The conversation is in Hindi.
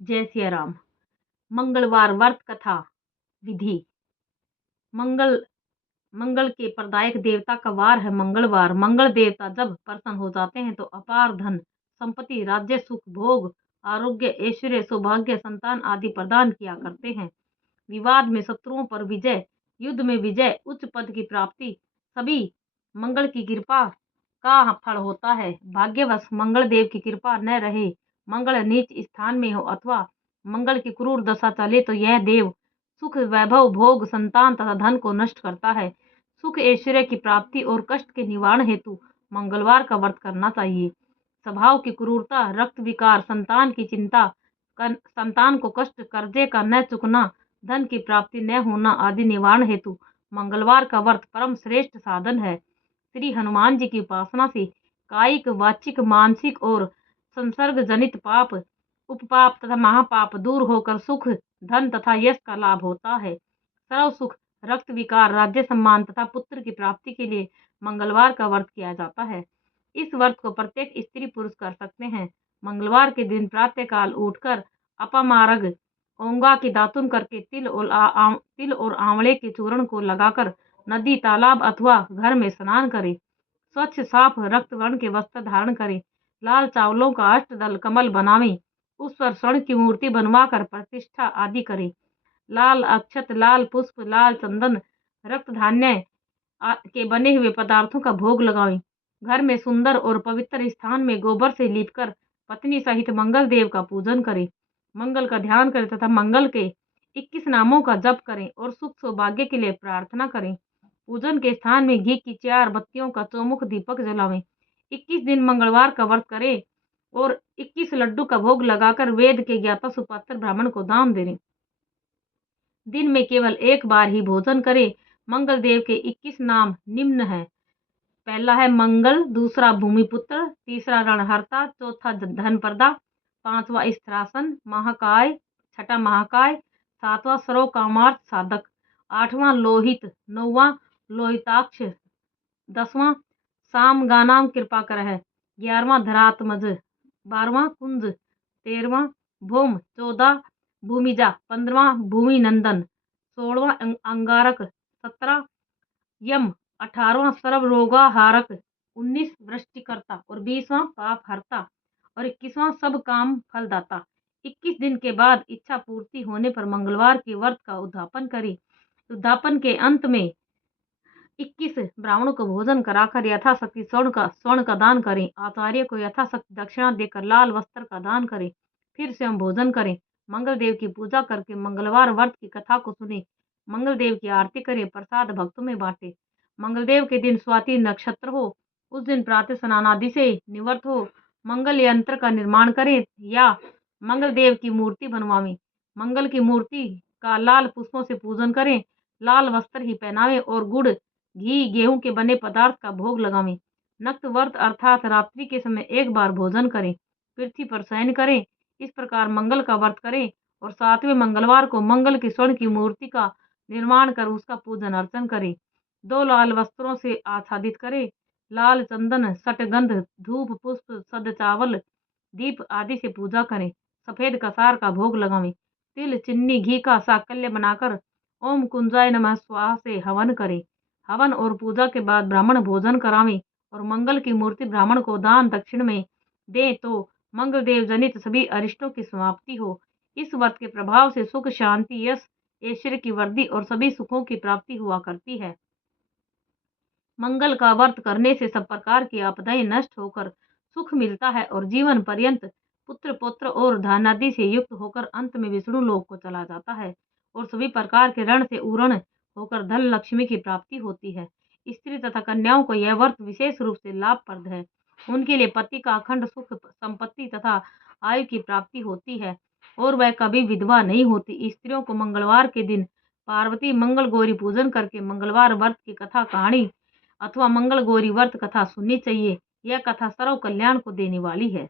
जय सिया राम। मंगलवार व्रत कथा विधि। मंगल मंगल के प्रदायक देवता का वार है मंगलवार। मंगल देवता जब प्रसन्न हो जाते हैं तो अपार धन संपत्ति, राज्य, सुख, भोग, आरोग्य, ऐश्वर्य, सौभाग्य, संतान आदि प्रदान किया करते हैं। विवाद में शत्रुओं पर विजय, युद्ध में विजय, उच्च पद की प्राप्ति, सभी मंगल की कृपा का फल होता है। भाग्यवश मंगल देव की कृपा न रहे, मंगल नीच स्थान में हो अथवा मंगल की क्रूर दशा चले तो यह देव सुख, वैभव, भोग, संतान तथा धन को नष्ट करता है। सुख, ऐश्वर्य की प्राप्ति और कष्ट के निवारण हेतु मंगलवार का व्रत करना चाहिए। स्वभाव की क्रूरता, रक्त विकार, संतान की चिंता, संतान को कष्ट, कर्जे का न चुकना, धन की प्राप्ति न होना आदि निवारण हेतु मंगलवार का व्रत परम श्रेष्ठ साधन है। श्री हनुमान जी की उपासना से कायिक, वाचिक, मानसिक और संसर्ग जनित पाप, उपपाप तथा महापाप दूर होकर सुख, धन तथा यश का लाभ होता है। सर्व सुख, रक्त विकार, राज्य, सम्मान तथा पुत्र की प्राप्ति के लिए मंगलवार का व्रत किया जाता है। इस व्रत को प्रत्येक स्त्री पुरुष कर सकते हैं। मंगलवार के दिन प्रातःकाल उठकर अपामार्ग ओंगा की दातुन करके तिल और आंवले के चूर्ण को लगाकर नदी, तालाब अथवा घर में स्नान करें। स्वच्छ साफ रक्त वर्ण के वस्त्र धारण करें। लाल चावलों का अष्टदल कमल बनावें। उस पर स्वर्ण की मूर्ति बनवाकर प्रतिष्ठा आदि करें। लाल अक्षत, लाल पुष्प, लाल चंदन, रक्त धान्य के बने हुए पदार्थों का भोग लगावें। घर में सुंदर और पवित्र स्थान में गोबर से लीपकर पत्नी सहित मंगल देव का पूजन करें। मंगल का ध्यान करें तथा मंगल के 21 नामों का जप करें और सुख सौभाग्य के लिए प्रार्थना करें। पूजन के स्थान में घी की 4 बत्तियों का चौमुख दीपक जलावें। 21 दिन मंगलवार का व्रत करें और 21 लड्डू का भोग लगाकर वेद के ज्ञाता सुपात्र ब्राह्मण को दान दें। दिन में केवल एक बार ही भोजन करें। मंगल देव के 21 नाम निम्न है। पहला है मंगल, दूसरा भूमिपुत्र, तीसरा रणहर्ता, चौथा धनप्रदा, पांचवा स्त्रासन महाकाय, छठा महाकाय, सातवां सर्वकामार्थ साधक, आठवां लोहित, नौवां लोहिताक्ष, 10वां सामगानाम कृपा कर है, 11वां धरात्मज, 12वां कुंज, 13वां भूम, 14 भूमिजा, 15वां भूमि नंदन, 16वां अंगारक, 17 यम, 18वां सर्व रोगाहारक, 19 वृष्टिकर्ता और 20वां पाप हरता और 21वां सब काम फलदाता। 21 दिन के बाद इच्छा पूर्ति होने पर मंगलवार के व्रत का उद्यापन करें। उद्यापन के अंत में 21 ब्राह्मणों को भोजन कराकर यथाशक्ति स्वर्ण का दान करें। आचार्य को यथाशक्ति दक्षिणा देकर लाल वस्त्र का दान करें। फिर स्वयं भोजन करें। मंगल देव की पूजा करके मंगलवार व्रत की कथा को सुने। मंगल देव की आरती करें, प्रसाद भक्तों में बांटे। मंगलदेव के दिन स्वाति नक्षत्र हो, उस दिन प्रातः स्नान आदि से निवृत्त हो मंगल यंत्र का निर्माण करें या मंगल देव की मूर्ति बनवावें। मंगल की मूर्ति का लाल पुष्पों से पूजन करें। लाल वस्त्र ही पहनावें और गुड़, घी, गेहूं के बने पदार्थ का भोग लगावें। नक्त व्रत अर्थात रात्रि के समय एक बार भोजन करें। पृथ्वी पर शयन करें। इस प्रकार मंगल का व्रत करें और 7वें मंगलवार को मंगल की स्वर्ण की मूर्ति का निर्माण कर उसका पूजन अर्चन करें। 2 लाल वस्त्रों से आच्छादित करें। लाल चंदन, सटगंध, धूप, पुष्प, सद चावल, दीप आदि से पूजा करें। सफेद कसार का भोग लगावें। तिल, चीनी, घी का साकल्य बनाकर ओम कुंजाय नमः स्वाहा से हवन करें। हवन और पूजा के बाद ब्राह्मण भोजन करावें और मंगल की मूर्ति ब्राह्मण को दान दक्षिण में दें तो मंगल देव जनित सभी अरिष्टों की समाप्ति हो। इस व्रत के प्रभाव से सुख, शांति, यश, ऐश्वर्य की वृद्धि और सभी सुखों की प्राप्ति हुआ करती है। मंगल का व्रत करने से सब प्रकार की आपदाएं नष्ट होकर सुख मिलता है और जीवन पर्यंत पुत्र, पौत्र और धनादि से युक्त होकर अंत में विष्णु लोक को चला जाता है और सभी प्रकार के ऋण से उरण होकर धन लक्ष्मी की प्राप्ति होती है। स्त्री तथा कन्याओं को यह व्रत विशेष रूप से लाभप्रद है। उनके लिए पति का अखंड सुख, संपत्ति तथा आयु की प्राप्ति होती है और वह कभी विधवा नहीं होती। स्त्रियों को मंगलवार के दिन पार्वती मंगल गौरी पूजन करके मंगलवार व्रत की कथा, कहानी अथवा मंगल गौरी व्रत कथा सुननी चाहिए। यह कथा सर्व कल्याण को देने वाली है।